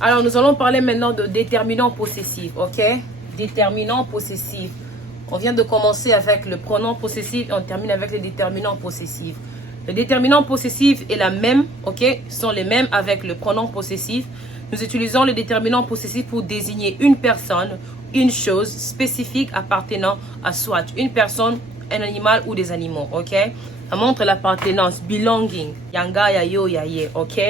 Alors, nous allons parler maintenant de déterminant possessif, ok? Déterminant possessif. On vient de commencer avec le pronom possessif et on termine avec le déterminant possessif. Le déterminant possessif est la même, ok? Sont les mêmes avec le pronom possessif. Nous utilisons le déterminant possessif pour désigner une personne, une chose spécifique appartenant à soit une personne, un animal ou des animaux, ok? Ça montre l'appartenance, belonging, yanga, yayo, yaye, ok?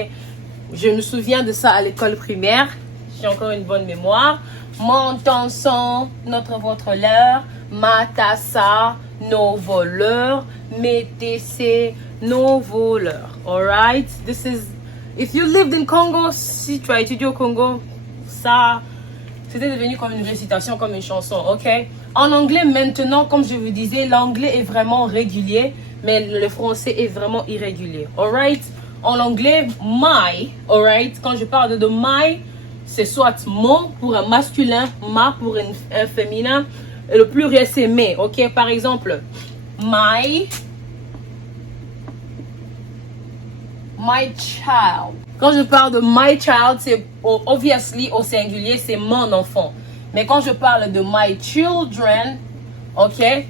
Je me souviens de ça à l'école primaire. J'ai encore une bonne mémoire. Mon, ton, son, notre, votre, leur, ma, ta, sa, nos voleurs, mes, tes, ses, nos voleurs. Alright? This is, if you lived in Congo, si tu as étudié au Congo, ça, c'était devenu comme une récitation, comme une chanson, ok? En anglais, maintenant, comme je vous disais, l'anglais est vraiment régulier, mais le français est vraiment irrégulier, alright? En anglais, my, alright? Quand je parle de my, c'est soit mon pour un masculin, ma pour un féminin, et le pluriel c'est mes, ok? Par exemple, my child. Quand je parle de my child, c'est obviously au singulier, c'est mon enfant. Mais quand je parle de my children, ok?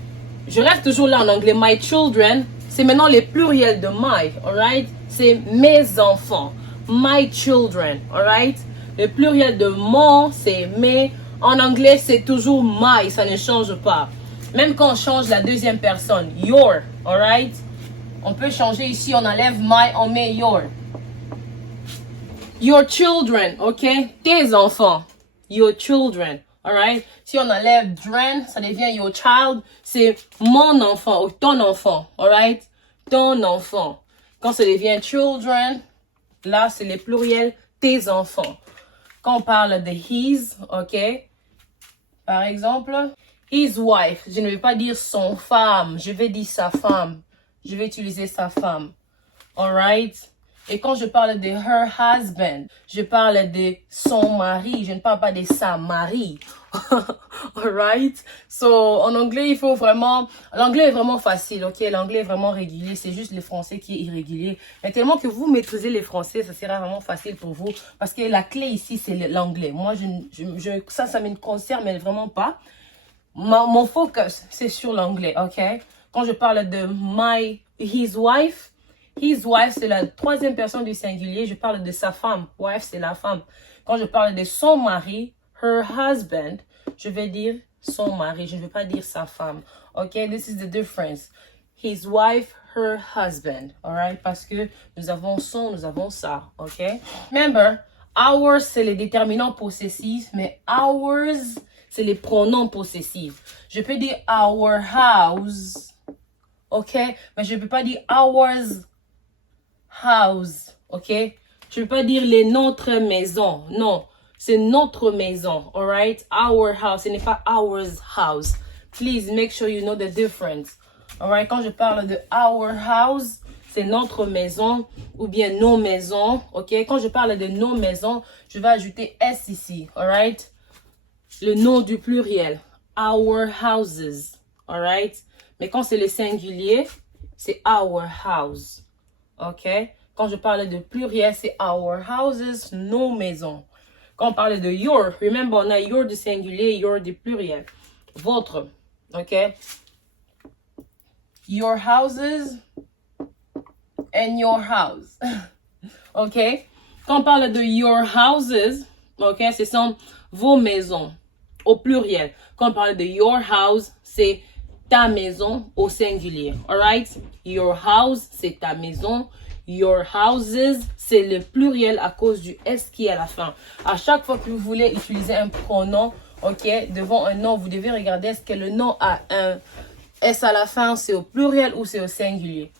Je reste toujours là en anglais, my children, c'est maintenant les pluriels de my, alright? C'est mes enfants, my children, alright? Le pluriel de mon, c'est mes. En anglais, c'est toujours my, ça ne change pas. Même quand on change la deuxième personne, your, alright? On peut changer ici, on enlève my, on met your. Your children, ok? Tes enfants, your children, alright? Si on enlève dren, ça devient your child, c'est mon enfant ou ton enfant, alright? Ton enfant. Quand ça devient children, là, c'est les pluriels, tes enfants. Quand on parle de his, ok? Par exemple, his wife. Je ne vais pas dire son femme, je vais dire sa femme. Je vais utiliser sa femme. Alright? Et quand je parle de her husband, je parle de son mari. Je ne parle pas de sa mari. Alright? So, en anglais, il faut vraiment... L'anglais est vraiment facile, ok? L'anglais est vraiment régulier. C'est juste le français qui est irrégulier. Mais tellement que vous maîtrisez les français, ça sera vraiment facile pour vous. Parce que la clé ici, c'est l'anglais. Moi, ça me concerne vraiment pas. Mon focus, c'est sur l'anglais, ok? Quand je parle de his wife, c'est la troisième personne du singulier. Je parle de sa femme. Wife, c'est la femme. Quand je parle de son mari, her husband, je vais dire son mari. Je ne vais pas dire sa femme. OK? This is the difference. His wife, her husband. Alright? Parce que nous avons son, nous avons ça. OK? Remember, ours, c'est les déterminants possessifs, mais ours, c'est les pronoms possessifs. Je peux dire our house. OK? Mais je ne peux pas dire ours house, ok? Je ne peux pas dire les notre maison. Non, c'est notre maison, alright? Our house, ce n'est pas ours house. Please make sure you know the difference. Alright, quand je parle de our house, c'est notre maison ou bien nos maisons, ok? Quand je parle de nos maisons, je vais ajouter S ici, alright? Le nom du pluriel, our houses, alright? Mais quand c'est le singulier, c'est our house. OK? Quand je parle de pluriel, c'est our houses, nos maisons. Quand on parle de your, remember, on a your du singulier, your du pluriel. Votre, OK? Your houses and your house. OK? Quand on parle de your houses, OK, ce sont vos maisons au pluriel. Quand on parle de your house, c'est ta maison au singulier. Alright? Your house, c'est ta maison. Your houses, c'est le pluriel à cause du S qui est à la fin. À chaque fois que vous voulez utiliser un pronom, ok, devant un nom, vous devez regarder est-ce que le nom a un S à la fin, c'est au pluriel ou c'est au singulier.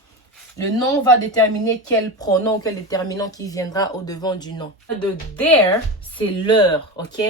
Le nom va déterminer quel pronom ou quel déterminant qui viendra au devant du nom. De their, c'est leur, ok?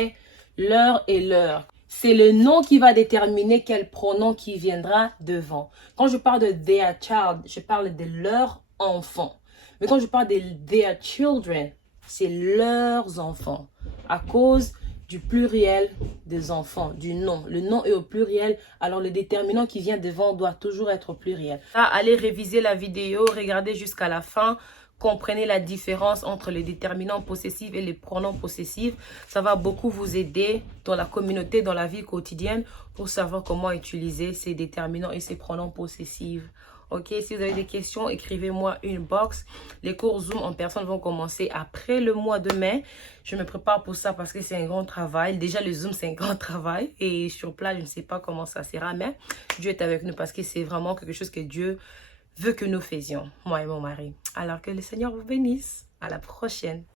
Leur et leur. C'est le nom qui va déterminer quel pronom qui viendra devant. Quand je parle de their child, je parle de leur enfant. Mais quand je parle de their children, c'est leurs enfants. À cause du pluriel des enfants, du nom. Le nom est au pluriel, alors le déterminant qui vient devant doit toujours être au pluriel. Allez réviser la vidéo, regardez jusqu'à la fin. comprenez la différence entre les déterminants possessifs et les pronoms possessifs. Ça va beaucoup vous aider dans la communauté, dans la vie quotidienne, pour savoir comment utiliser ces déterminants et ces pronoms possessifs. Ok, si vous avez des questions, écrivez-moi une box. Les cours Zoom en personne vont commencer après le mois de mai. Je me prépare pour ça parce que c'est un grand travail. Déjà, le Zoom, c'est un grand travail. Et sur place, je ne sais pas comment ça sera, mais Dieu est avec nous parce que c'est vraiment quelque chose que Dieu veut que nous faisions, moi et mon mari. Alors que le Seigneur vous bénisse. À la prochaine.